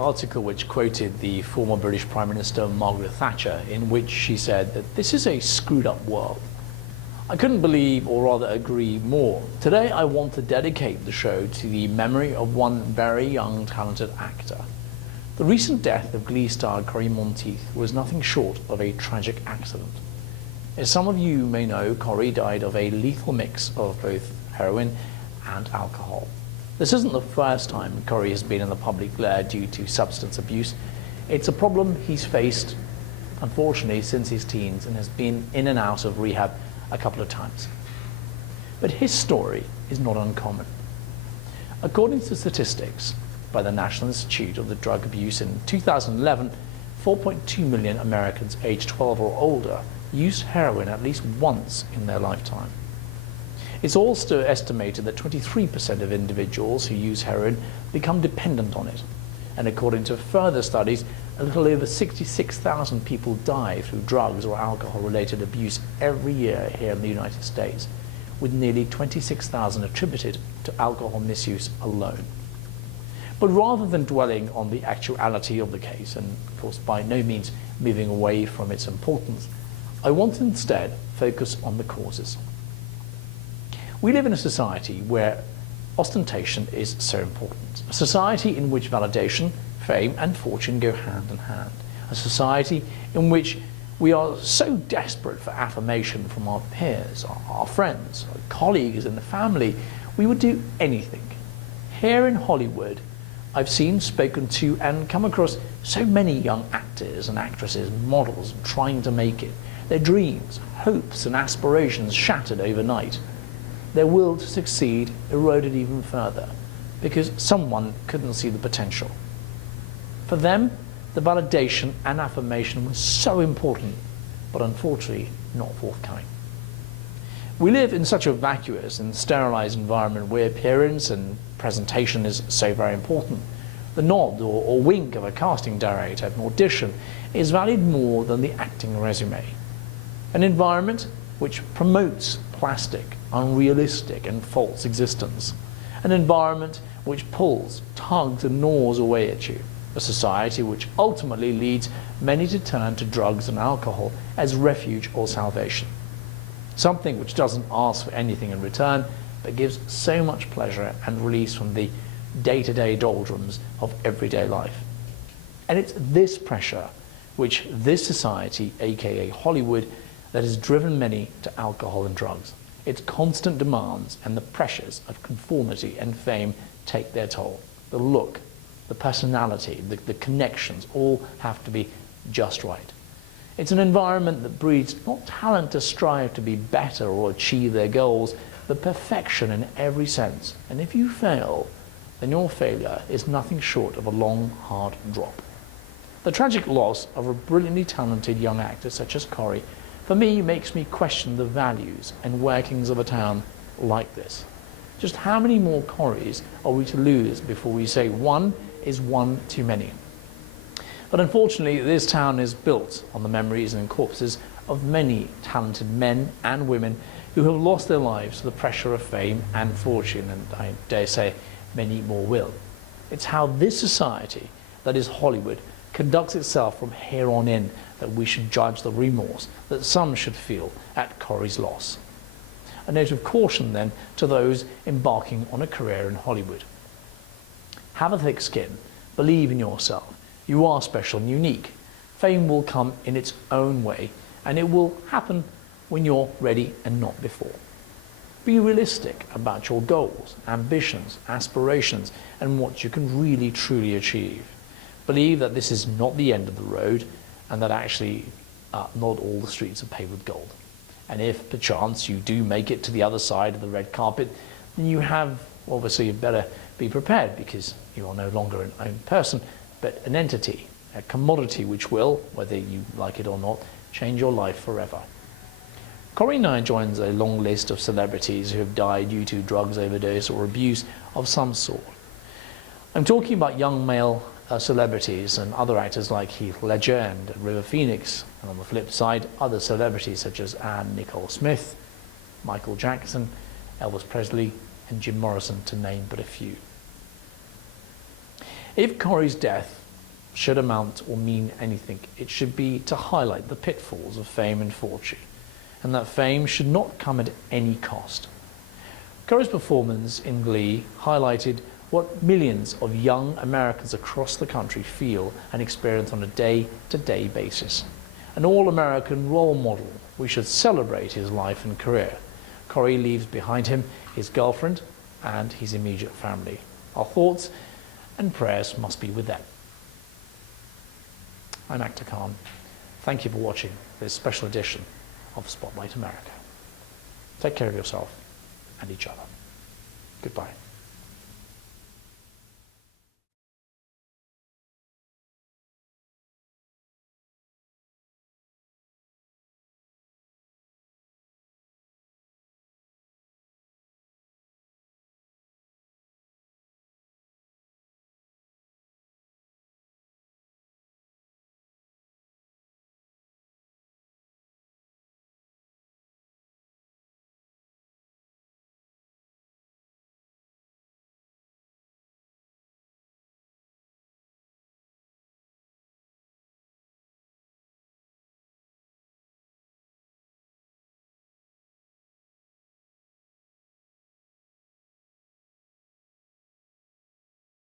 Article which quoted the former British Prime Minister Margaret Thatcher, in which she said that this is a screwed up world. I couldn't believe, or rather agree more. Today I want to dedicate the show to the memory of one very young talented actor. The recent death of Glee star Cory Monteith was nothing short of a tragic accident. As some of you may know, Cory died of a lethal mix of both heroin and alcohol. This isn't the first time Cory has been in the public glare due to substance abuse. It's a problem he's faced, unfortunately, since his teens and has been in and out of rehab a couple of times. But his story is not uncommon. According to statistics by the National Institute of Drug Abuse in 2011, 4.2 million Americans aged 12 or older used heroin at least once in their lifetime. It's also estimated that 23% of individuals who use heroin become dependent on it. And according to further studies, a little over 66,000 people die through drugs or alcohol-related abuse every year here in the United States, with nearly 26,000 attributed to alcohol misuse alone. But rather than dwelling on the actuality of the case, and of course by no means moving away from its importance, I want to instead focus on the causes. We live in a society where ostentation is so important. A society in which validation, fame and fortune go hand in hand. A society in which we are so desperate for affirmation from our peers, our friends, our colleagues and the family, we would do anything. Here in Hollywood, I've seen, spoken to and come across so many young actors and actresses, models trying to make it. Their dreams, hopes and aspirations shattered overnight. Their will to succeed eroded even further because someone couldn't see the potential. For them, the validation and affirmation was so important, but unfortunately not forthcoming. We live in such a vacuous and sterilized environment where appearance and presentation is so very important. The nod or wink of a casting director at an audition is valued more than the acting resume. An environment which promotes plastic, unrealistic and false existence. An environment which pulls, tugs and gnaws away at you. A society which ultimately leads many to turn to drugs and alcohol as refuge or salvation. Something which doesn't ask for anything in return, but gives so much pleasure and release from the day-to-day doldrums of everyday life. And it's this pressure which this society, aka Hollywood, that has driven many to alcohol and drugs. Its constant demands and the pressures of conformity and fame take their toll. The look, the personality, the connections all have to be just right. It's an environment that breeds not talent to strive to be better or achieve their goals, but perfection in every sense. And if you fail, then your failure is nothing short of a long, hard drop. The tragic loss of a brilliantly talented young actor such as Cory, for me, makes me question the values and workings of a town like this. Just how many more Corys are we to lose before we say one is one too many? But unfortunately, this town is built on the memories and corpses of many talented men and women who have lost their lives to the pressure of fame and fortune, and I dare say many more will. It's how this society, that is Hollywood, conducts itself from here on in that we should judge the remorse that some should feel at Cory's loss. A note of caution then to those embarking on a career in Hollywood. Have a thick skin, believe in yourself. You are special and unique. Fame will come in its own way, and it will happen when you're ready and not before. Be realistic about your goals, ambitions, aspirations, and what you can really truly achieve. Believe that this is not the end of the road, and that actually not all the streets are paved with gold. And if perchance you do make it to the other side of the red carpet, then you have, obviously, you better be prepared, because you are no longer an own person, but an entity, a commodity which will, whether you like it or not, change your life forever. Cory now joins a long list of celebrities who have died due to drugs overdose or abuse of some sort. I'm talking about young male celebrities and other actors like Heath Ledger and River Phoenix. And on the flip side, other celebrities such as Anne Nicole Smith, Michael Jackson, Elvis Presley, and Jim Morrison, to name but a few. If Cory's death should amount or mean anything, it should be to highlight the pitfalls of fame and fortune, and that fame should not come at any cost. Cory's performance in Glee highlighted what millions of young Americans across the country feel and experience on a day-to-day basis. An all-American role model, we should celebrate his life and career. Cory leaves behind him his girlfriend and his immediate family. Our thoughts and prayers must be with them. I'm Actor Khan. Thank you for watching this special edition of Spotlight America. Take care of yourself and each other. Goodbye.